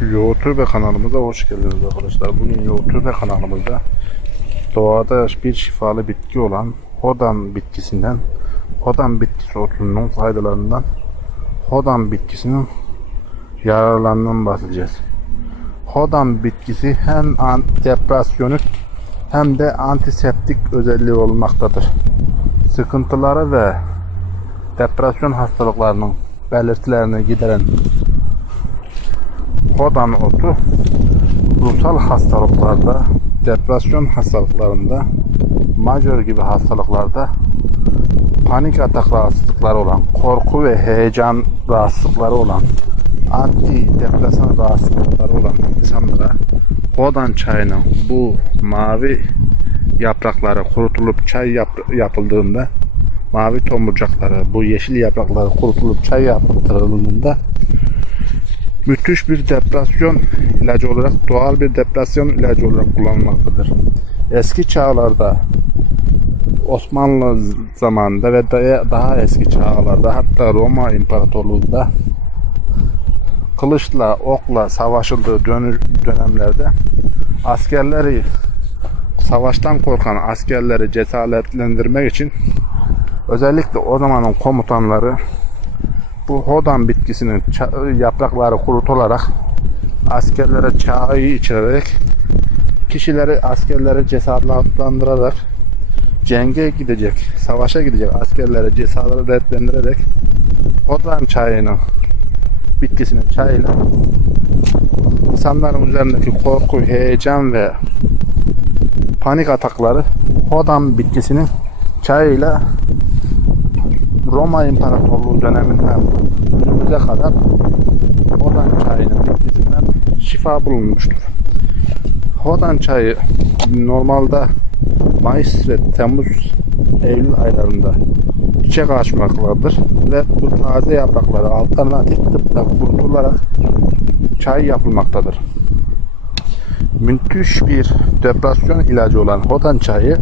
YouTube kanalımıza hoş geldiniz arkadaşlar. Bugün YouTube kanalımızda doğada bir şifalı bitki olan Hodan bitkisinden Hodan bitkisi otunun faydalarından Hodan bitkisinin yararlarından bahsedeceğiz. Hodan bitkisi hem antidepresyonik hem de antiseptik özelliği olmaktadır. Sıkıntıları ve depresyon hastalıklarının belirtilerini gideren Hodan otu ruhsal hastalıklarda, depresyon hastalıklarında, majör gibi hastalıklarda panik atak rahatsızlıkları olan, korku ve heyecan rahatsızlıkları olan, antidepresan rahatsızlıkları olan insanlara Hodan çayının bu mavi yaprakları kurutulup çay yap- yapıldığında mavi tomurcakları, bu yeşil yaprakları kurutulup çay yaptırıldığında müthiş bir depresyon ilacı olarak, doğal bir depresyon ilacı olarak kullanılmaktadır. Eski çağlarda Osmanlı zamanında ve daha- eski çağlarda hatta Roma İmparatorluğu'nda kılıçla, okla savaşıldığı dönemlerde askerleri savaştan korkan askerleri cesaretlendirmek için özellikle o zamanın komutanları bu hodan bitkisinin yaprakları kurutularak askerlere çayı içirerek kişileri askerleri cesaretlendirerek cenge gidecek, savaşa gidecek askerlere cesaretlendirerek hodan çayını bitkisinin çayıyla insanların üzerindeki korku, heyecan ve panik atakları hodan bitkisinin çayıyla Roma İmparatorluğu döneminden günümüze kadar Hodan çayının bitkisinden şifa bulunmuştur. Hodan çayı normalde Mayıs ve Temmuz, Eylül aylarında çiçek açmaktadır ve bu taze yaprakları alternatif tıpta kurutularak çay yapılmaktadır. Müthiş bir depresyon ilacı olan hodan çayı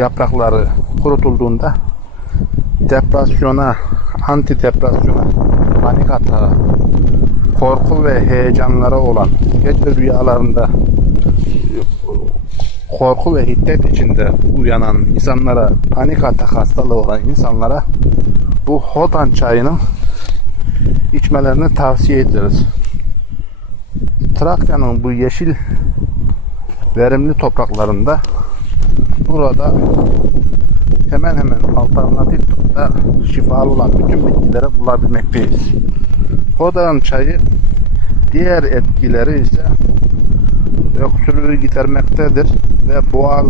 yaprakları kurutulduğunda depresyona, antidepresyona, panik atağa, korku ve heyecanlara olan gece rüyalarında korku ve hiddet içinde uyanan insanlara, panik atak hastalığı olan insanlara bu hodan çayının içmelerini tavsiye ederiz. Trakya'nın bu yeşil verimli topraklarında burada hemen hemen alternatif tıpta şifalı olan bütün bitkileri bulabilmekteyiz. Hodan çayı diğer etkileri ise öksürüğü gidermektedir ve boğaz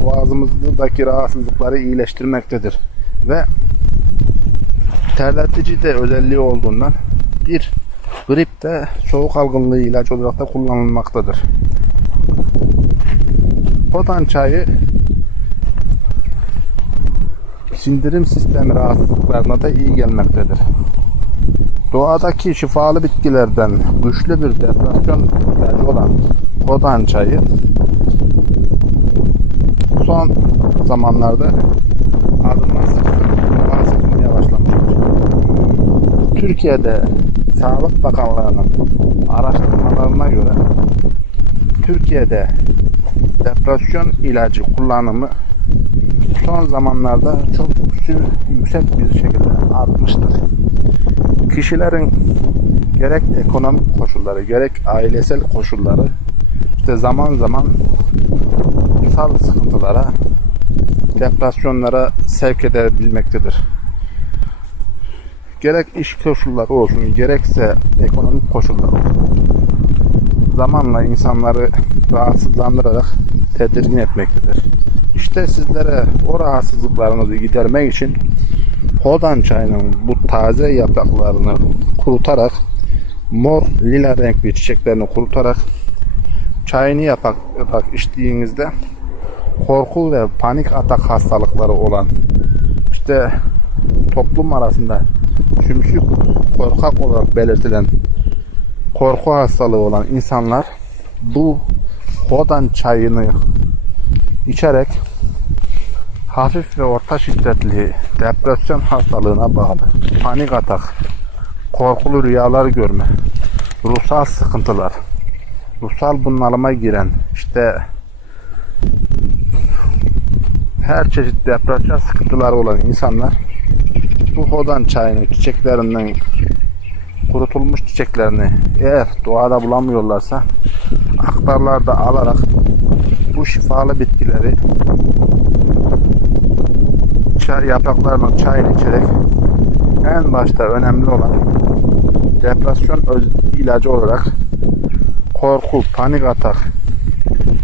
boğazımızdaki rahatsızlıkları iyileştirmektedir ve terletici de özelliği olduğundan bir gripte soğuk algınlığı ilacı olarak da kullanılmaktadır. Hodan çayı sindirim sistemi rahatsızlıklarına da iyi gelmektedir. Doğadaki şifalı bitkilerden güçlü bir depresyon ilacı olan kodan çayı son zamanlarda adından sık bahsedilmeye başlamıştır. Türkiye'de Sağlık Bakanlığı'nın araştırmalarına göre Türkiye'de depresyon ilacı kullanımı son zamanlarda çok yüksek bir şekilde artmıştır. Kişilerin gerek ekonomik koşulları, gerek ailesel koşulları işte zaman zaman ruhsal sıkıntılara, depresyonlara sevk edebilmektedir. Gerek iş koşulları olsun, gerekse ekonomik koşullar olsun. Zamanla insanları rahatsızlandırarak tedirgin etmektedir. İşte sizlere o rahatsızlıklarınızı gidermek için Hodan çayının bu taze yapraklarını kurutarak mor lila renkli çiçeklerini kurutarak çayını yapak, yapak içtiğinizde korku ve panik atak hastalıkları olan işte toplum arasında sümsük korkak olarak belirtilen korku hastalığı olan insanlar bu hodan çayını içerek hafif ve orta şiddetli depresyon hastalığına bağlı. Panik atak, korkulu rüyalar görme, ruhsal sıkıntılar, ruhsal bunalıma giren, işte her çeşit depresyon sıkıntıları olan insanlar bu hodan çayını çiçeklerinden kurutulmuş çiçeklerini eğer doğada bulamıyorlarsa aktarlarda alarak bu şifalı bitkileri çay, yapraklarının çayını içerek en başta önemli olan depresyon ilacı olarak korku, panik atak,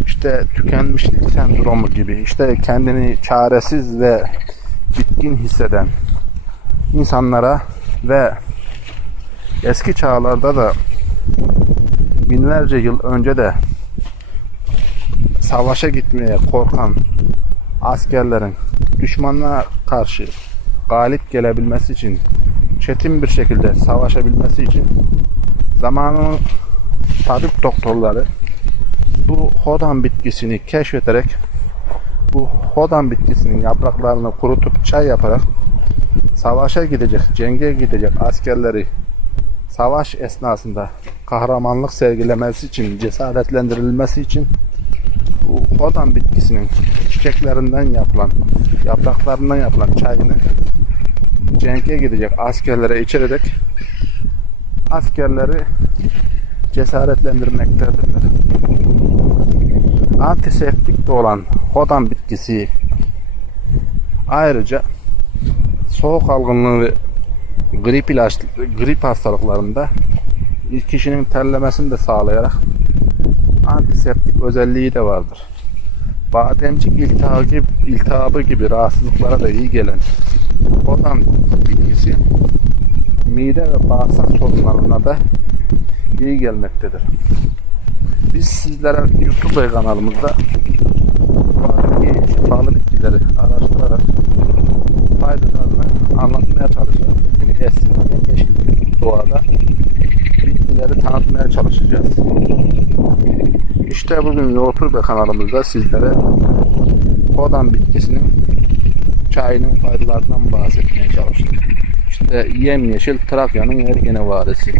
işte tükenmişlik sendromu gibi işte kendini çaresiz ve bitkin hisseden insanlara ve eski çağlarda da binlerce yıl önce de savaşa gitmeye korkan askerlerin düşmanlığa karşı galip gelebilmesi için çetin bir şekilde savaşabilmesi için zamanın tabip doktorları bu hodan bitkisini keşfederek bu hodan bitkisinin yapraklarını kurutup çay yaparak savaşa gidecek, cenge gidecek askerleri savaş esnasında kahramanlık sergilemesi için, cesaretlendirilmesi için bu hodan bitkisinin çiçeklerinden yapılan, yapraklarından yapılan çayını cenge gidecek askerlere içirerek askerleri cesaretlendirmektedirler. Antiseptik de olan hodan bitkisi ayrıca soğuk algınlığı ve grip ilaç grip hastalıklarında kişinin terlemesini de sağlayarak antiseptik özelliği de vardır. Bademcik iltihabı iltihabı gibi rahatsızlıklara da iyi gelen hodan bitkisi mide ve bağırsak sorunlarına da iyi gelmektedir. Biz sizlere YouTube kanalımızda doğadaki şifalı bitkileri araştırarak faydalarını anlatmaya çalışacağız. Çünkü eski yeşil doğada bitkileri tanıtmaya çalışacağız. İşte bugün YouTube kanalımızda sizlere Kodan bitkisinin çayının faydalarından bahsetmeye çalıştık. İşte yemyeşil Trakya'nın ergene vadisi.